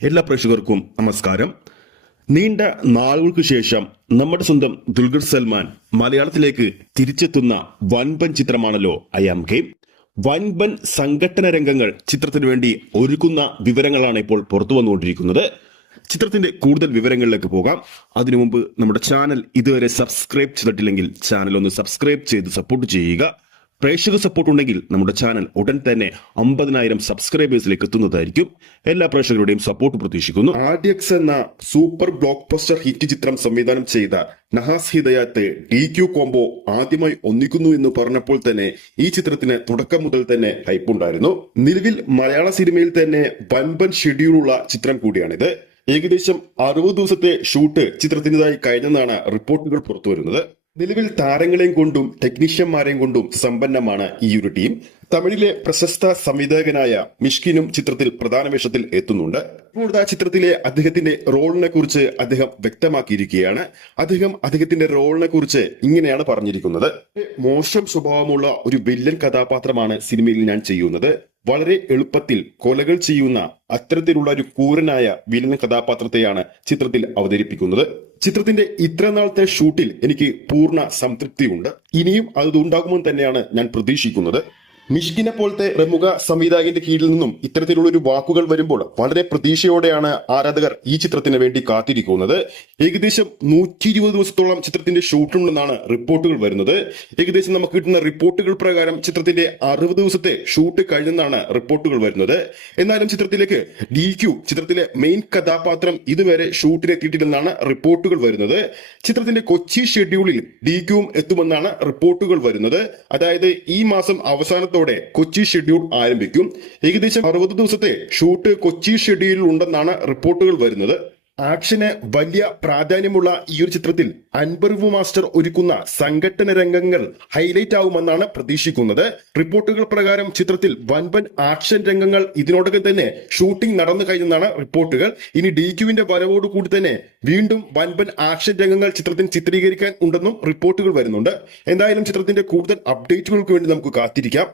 എല്ലാ പ്രേക്ഷകർക്കും നമസ്കാരം. നീണ്ട നാളുകൾക്ക് ശേഷം നമ്മുടെ സ്വന്തം ദുൽഖർ സൽമാൻ മലയാളത്തിലേക്ക് തിരിച്ചെത്തുന്ന വൻപൻ ചിത്രമാണല്ലോ ഐ ആം ഗെയിം. വൻപൻ സംഘട്ടന രംഗങ്ങൾ ചിത്രത്തിനു വേണ്ടി ഒരുക്കുന്ന വിവരങ്ങളാണ് ഇപ്പോൾ പുറത്തു വന്നുകൊണ്ടിരിക്കുന്നത്. ചിത്രത്തിന്റെ കൂടുതൽ വിവരങ്ങളിലേക്ക് പോകാം. അതിനു മുമ്പ് നമ്മുടെ ചാനൽ ഇതുവരെ സബ്സ്ക്രൈബ് ചെയ്തിട്ടില്ലെങ്കിൽ ചാനൽ ഒന്ന് സബ്സ്ക്രൈബ് ചെയ്ത് സപ്പോർട്ട് ചെയ്യുക. പ്രേക്ഷക സപ്പോർട്ട് ഉണ്ടെങ്കിൽ നമ്മുടെ ചാനൽ ഉടൻ തന്നെ 50,000 സബ്സ്ക്രൈബേഴ്സിലേക്ക് എത്തുന്നതായിരിക്കും. എല്ലാ പ്രേക്ഷകരുടെയും സപ്പോർട്ട് പ്രതീക്ഷിക്കുന്നു. RDX എന്ന സൂപ്പർ ബ്ലോക്ക് ബസ്റ്റർ ഹിറ്റ് ചിത്രം സംവിധാനം ചെയ്ത നഹാസ് ഹിദയാത്ത് DQ കോംബോ ആദ്യമായി ഒന്നിക്കുന്നു എന്ന് പറഞ്ഞപ്പോൾ തന്നെ ഈ ചിത്രത്തിന് തുടക്കം മുതൽ തന്നെ ഹൈപ്പുണ്ടായിരുന്നു. നിലവിൽ മലയാള സിനിമയിൽ തന്നെ വൻപൻ ഷെഡ്യൂളുള്ള ചിത്രം കൂടിയാണിത്. ഏകദേശം 60 ദിവസത്തെ ഷൂട്ട് ചിത്രത്തിൻ്റെതായി കഴിഞ്ഞെന്നാണ് റിപ്പോർട്ടുകൾ പുറത്തുവരുന്നത്. നിലവിൽ താരങ്ങളെയും കൊണ്ടും ടെക്നീഷ്യന്മാരെയും കൊണ്ടും സമ്പന്നമാണ് ഈ ഒരു ടീം. തമിഴിലെ പ്രശസ്ത സംവിധായകനായ മിഷ്കിനും ചിത്രത്തിൽ പ്രധാന വേഷത്തിൽ എത്തുന്നുണ്ട്. ഇപ്പോഴത്തെ ചിത്രത്തിലെ അദ്ദേഹത്തിന്റെ റോളിനെ കുറിച്ച് അദ്ദേഹം വ്യക്തമാക്കിയിരിക്കുകയാണ്. അദ്ദേഹത്തിന്റെ റോളിനെ കുറിച്ച് ഇങ്ങനെയാണ് പറഞ്ഞിരിക്കുന്നത്: മോശം സ്വഭാവമുള്ള ഒരു വില്ലൻ കഥാപാത്രമാണ് സിനിമയിൽ ഞാൻ ചെയ്യുന്നത്. വളരെ എളുപ്പത്തിൽ കൊലകൾ ചെയ്യുന്ന അത്തരത്തിലുള്ള ഒരു ക്രൂരനായ വില്ലൻ കഥാപാത്രത്തെയാണ് ചിത്രത്തിൽ അവതരിപ്പിക്കുന്നത്. ചിത്രത്തിന്റെ ഇത്ര നാളത്തെ ഷൂട്ടിൽ എനിക്ക് പൂർണ്ണ സംതൃപ്തിയുണ്ട്. ഇനിയും അത് ഉണ്ടാകുമെന്ന് തന്നെയാണ് ഞാൻ പ്രതീക്ഷിക്കുന്നത്. മിഷ്കിനെ പോലത്തെ പ്രമുഖ സംവിധായകന്റെ കീഴിൽ നിന്നും ഇത്തരത്തിലുള്ള ഒരു വാക്കുകൾ വരുമ്പോൾ വളരെ പ്രതീക്ഷയോടെയാണ് ആരാധകർ ഈ ചിത്രത്തിന് വേണ്ടി കാത്തിരിക്കുന്നത്. ഏകദേശം 120 ദിവസത്തോളം ചിത്രത്തിന്റെ ഷൂട്ടുണ്ടെന്നാണ് റിപ്പോർട്ടുകൾ വരുന്നത്. ഏകദേശം നമുക്ക് കിട്ടുന്ന റിപ്പോർട്ടുകൾ പ്രകാരം ചിത്രത്തിന്റെ 60 ദിവസത്തെ ഷൂട്ട് കഴിഞ്ഞെന്നാണ് റിപ്പോർട്ടുകൾ വരുന്നത്. എന്നാലും ചിത്രത്തിലേക്ക് DQ ചിത്രത്തിലെ മെയിൻ കഥാപാത്രം ഇതുവരെ ഷൂട്ടിനെത്തിയിട്ടില്ലെന്നാണ് റിപ്പോർട്ടുകൾ വരുന്നത്. ചിത്രത്തിന്റെ കൊച്ചി ഷെഡ്യൂളിൽ DQവും എത്തുമെന്നാണ് റിപ്പോർട്ടുകൾ വരുന്നത്. അതായത് ഈ മാസം അവസാനത്തോടെ കൊച്ചി ഷെഡ്യൂൾ ആരംഭിക്കും. ഏകദേശം 60 ദിവസത്തെ ഷൂട്ട് കൊച്ചി ഷെഡ്യൂളിൽ ഉണ്ടെന്നാണ് റിപ്പോർട്ടുകൾ വരുന്നത്. ആക്ഷന് വലിയ പ്രാധാന്യമുള്ള ഈ ഒരു ചിത്രത്തിൽ അൻപർവു മാസ്റ്റർ ഒരുക്കുന്ന സംഘട്ടന രംഗങ്ങൾ ഹൈലൈറ്റ് ആവുമെന്നാണ് പ്രതീക്ഷിക്കുന്നത്. റിപ്പോർട്ടുകൾ പ്രകാരം ചിത്രത്തിൽ വൻപൻ ആക്ഷൻ രംഗങ്ങൾ ഇതിനോടകം തന്നെ ഷൂട്ടിംഗ് നടന്നു കഴിഞ്ഞെന്നാണ് റിപ്പോർട്ടുകൾ. ഇനി DQവിന്റെ വരവോടുകൂടി തന്നെ വീണ്ടും വൻപൻ ആക്ഷൻ രംഗങ്ങൾ ചിത്രത്തിൽ ചിത്രീകരിക്കാൻ ഉണ്ടെന്നും റിപ്പോർട്ടുകൾ വരുന്നുണ്ട്. എന്തായാലും ചിത്രത്തിന്റെ കൂടുതൽ അപ്ഡേറ്റുകൾക്ക് വേണ്ടി നമുക്ക് കാത്തിരിക്കാം.